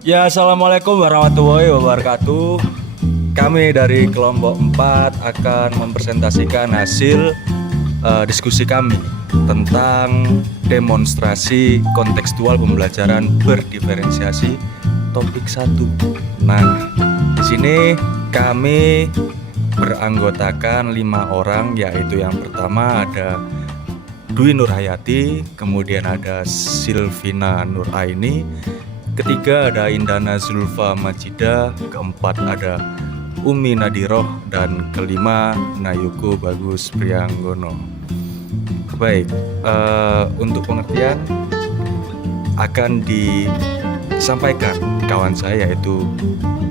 Ya, assalamualaikum warahmatullahi wabarakatuh. Kami dari kelompok 4 akan mempresentasikan hasil diskusi kami tentang demonstrasi kontekstual pembelajaran berdiferensiasi topik 1. Nah, di sini kami beranggotakan 5 orang, yaitu yang pertama ada Dwi Nurhayati, kemudian ada Silvina Nuraini, ketiga ada Indana Zulfa Majida, keempat ada Umi Nadiroh, dan kelima Nayuku Bagus Prianggono. Baik, untuk pengertian akan disampaikan kawan saya yaitu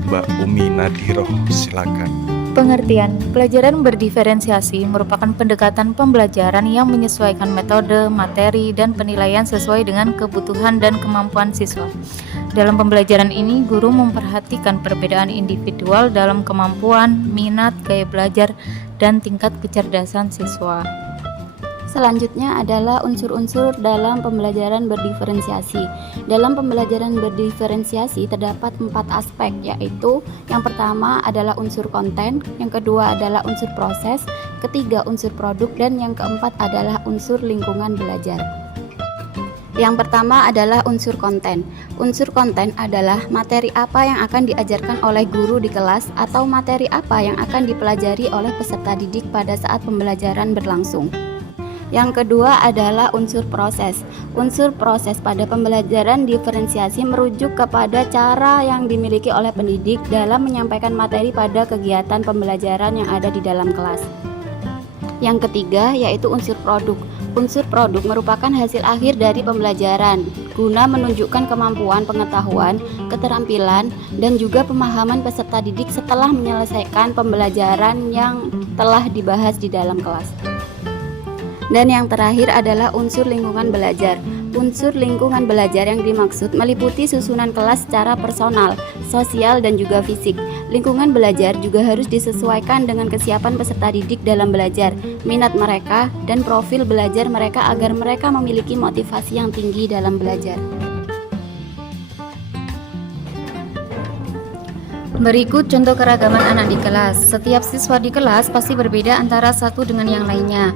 Mbak Umi Nadiroh, silakan. Pengertian, pelajaran berdiferensiasi merupakan pendekatan pembelajaran yang menyesuaikan metode, materi, dan penilaian sesuai dengan kebutuhan dan kemampuan siswa. Dalam pembelajaran ini, guru memperhatikan perbedaan individual dalam kemampuan, minat, gaya belajar, dan tingkat kecerdasan siswa. Selanjutnya adalah unsur-unsur dalam pembelajaran berdiferensiasi. Dalam pembelajaran berdiferensiasi terdapat 4 aspek, yaitu yang pertama adalah unsur konten, yang kedua adalah unsur proses, ketiga unsur produk, dan yang keempat adalah unsur lingkungan belajar. Yang pertama adalah unsur konten. Unsur konten adalah materi apa yang akan diajarkan oleh guru di kelas atau materi apa yang akan dipelajari oleh peserta didik pada saat pembelajaran berlangsung. Yang kedua adalah unsur proses. Unsur proses pada pembelajaran diferensiasi merujuk kepada cara yang dimiliki oleh pendidik dalam menyampaikan materi pada kegiatan pembelajaran yang ada di dalam kelas. Yang ketiga yaitu unsur produk. Unsur produk merupakan hasil akhir dari pembelajaran guna menunjukkan kemampuan pengetahuan, keterampilan, dan juga pemahaman peserta didik setelah menyelesaikan pembelajaran yang telah dibahas di dalam kelas. Dan yang terakhir adalah unsur lingkungan belajar. Unsur lingkungan belajar yang dimaksud meliputi susunan kelas secara personal, sosial, dan juga fisik. Lingkungan belajar juga harus disesuaikan dengan kesiapan peserta didik dalam belajar, minat mereka, dan profil belajar mereka agar mereka memiliki motivasi yang tinggi dalam belajar. Berikut contoh keragaman anak di kelas. Setiap siswa di kelas pasti berbeda antara satu dengan yang lainnya.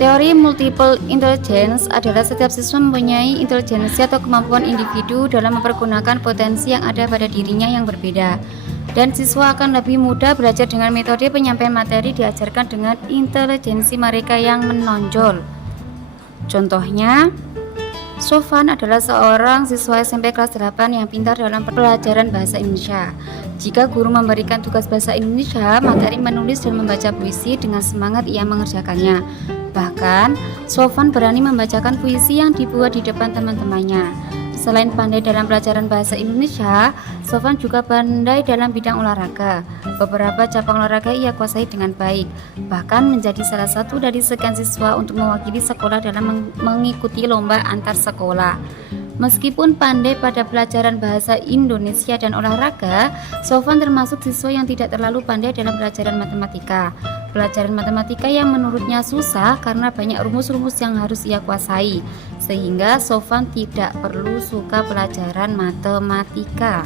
Teori multiple intelligence adalah setiap siswa mempunyai intelijensi atau kemampuan individu dalam mempergunakan potensi yang ada pada dirinya yang berbeda. Dan siswa akan lebih mudah belajar dengan metode penyampaian materi diajarkan dengan intelijensi mereka yang menonjol. Contohnya, Sofan adalah seorang siswa SMP kelas 8 yang pintar dalam pelajaran bahasa Indonesia. Jika guru memberikan tugas bahasa Indonesia, materi menulis dan membaca puisi, dengan semangat ia mengerjakannya. Bahkan, Sofan berani membacakan puisi yang dibuat di depan teman-temannya. Selain pandai dalam pelajaran bahasa Indonesia, Sofan juga pandai dalam bidang olahraga. Beberapa cabang olahraga ia kuasai dengan baik, bahkan menjadi salah satu dari sekian siswa untuk mewakili sekolah dalam mengikuti lomba antar sekolah. Meskipun pandai pada pelajaran bahasa Indonesia dan olahraga, Sofan termasuk siswa yang tidak terlalu pandai dalam pelajaran matematika. Pelajaran matematika yang menurutnya susah karena banyak rumus-rumus yang harus ia kuasai, sehingga Sofan tidak perlu suka pelajaran matematika.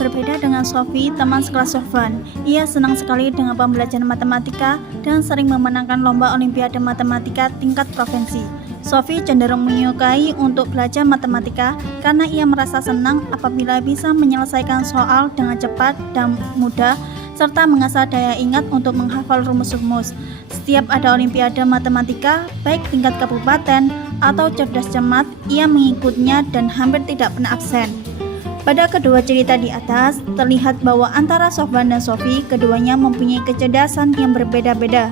Berbeda dengan Sofi, teman sekelas Sofan, ia senang sekali dengan pembelajaran matematika dan sering memenangkan lomba olimpiade matematika tingkat provinsi. Sofi cenderung menyukai untuk belajar matematika karena ia merasa senang apabila bisa menyelesaikan soal dengan cepat dan mudah, serta mengasah daya ingat untuk menghafal rumus-rumus. Setiap ada olimpiade matematika, baik tingkat kabupaten atau cerdas cermat, ia mengikutinya dan hampir tidak pernah absen. Pada kedua cerita di atas, terlihat bahwa antara Sofan dan Sofi, keduanya mempunyai kecerdasan yang berbeda-beda.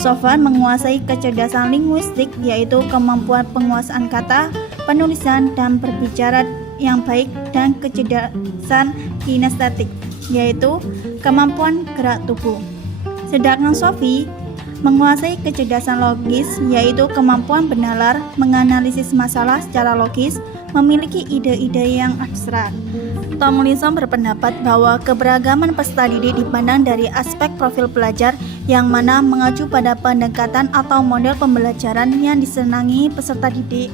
Sofan menguasai kecerdasan linguistik, yaitu kemampuan penguasaan kata, penulisan, dan berbicara yang baik, dan kecerdasan kinestetik, yaitu kemampuan gerak tubuh. Sedangkan Sofi menguasai kecerdasan logis, yaitu kemampuan bernalar, menganalisis masalah secara logis, memiliki ide-ide yang abstrak. Tomlinson berpendapat bahwa keberagaman peserta didik dipandang dari aspek profil pelajar, yang mana mengacu pada pendekatan atau model pembelajaran yang disenangi peserta didik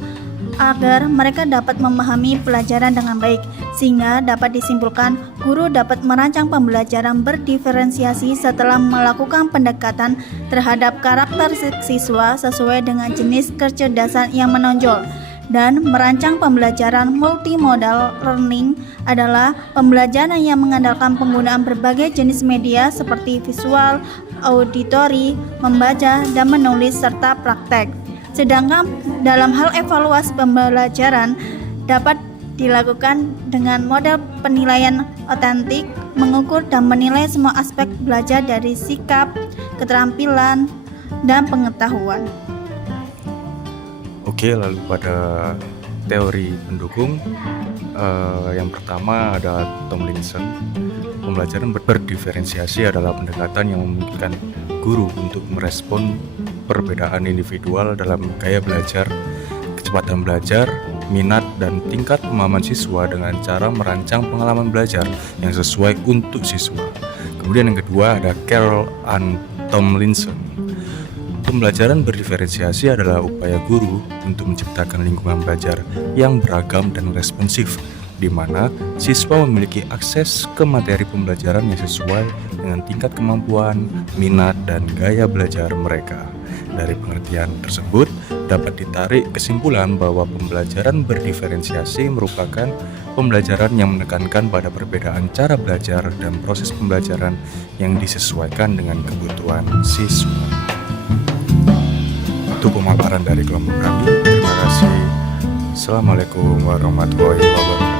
agar mereka dapat memahami pelajaran dengan baik, Sehingga dapat disimpulkan, guru dapat merancang pembelajaran berdiferensiasi setelah melakukan pendekatan terhadap karakter siswa sesuai dengan jenis kecerdasan yang menonjol. Dan merancang pembelajaran multimodal learning adalah pembelajaran yang mengandalkan penggunaan berbagai jenis media seperti visual, auditori, membaca, dan menulis, serta praktek. Sedangkan dalam hal evaluasi pembelajaran dapat dilakukan dengan model penilaian otentik, mengukur dan menilai semua aspek belajar dari sikap, keterampilan, dan pengetahuan. Oke, lalu pada teori pendukung yang pertama ada Tomlinson. Pembelajaran berdiferensiasi adalah pendekatan yang memungkinkan guru untuk merespon perbedaan individual dalam gaya belajar, kecepatan belajar, minat, dan tingkat pemahaman siswa dengan cara merancang pengalaman belajar yang sesuai untuk siswa. Kemudian yang kedua ada Carol Ann Tomlinson. Pembelajaran berdiferensiasi adalah upaya guru untuk menciptakan lingkungan belajar yang beragam dan responsif, di mana siswa memiliki akses ke materi pembelajaran yang sesuai dengan tingkat kemampuan, minat, dan gaya belajar mereka. Dari pengertian tersebut, dapat ditarik kesimpulan bahwa pembelajaran berdiferensiasi merupakan pembelajaran yang menekankan pada perbedaan cara belajar dan proses pembelajaran yang disesuaikan dengan kebutuhan siswa. Itu pemaparan dari kelompok kami. Terima kasih. Assalamualaikum warahmatullahi wabarakatuh.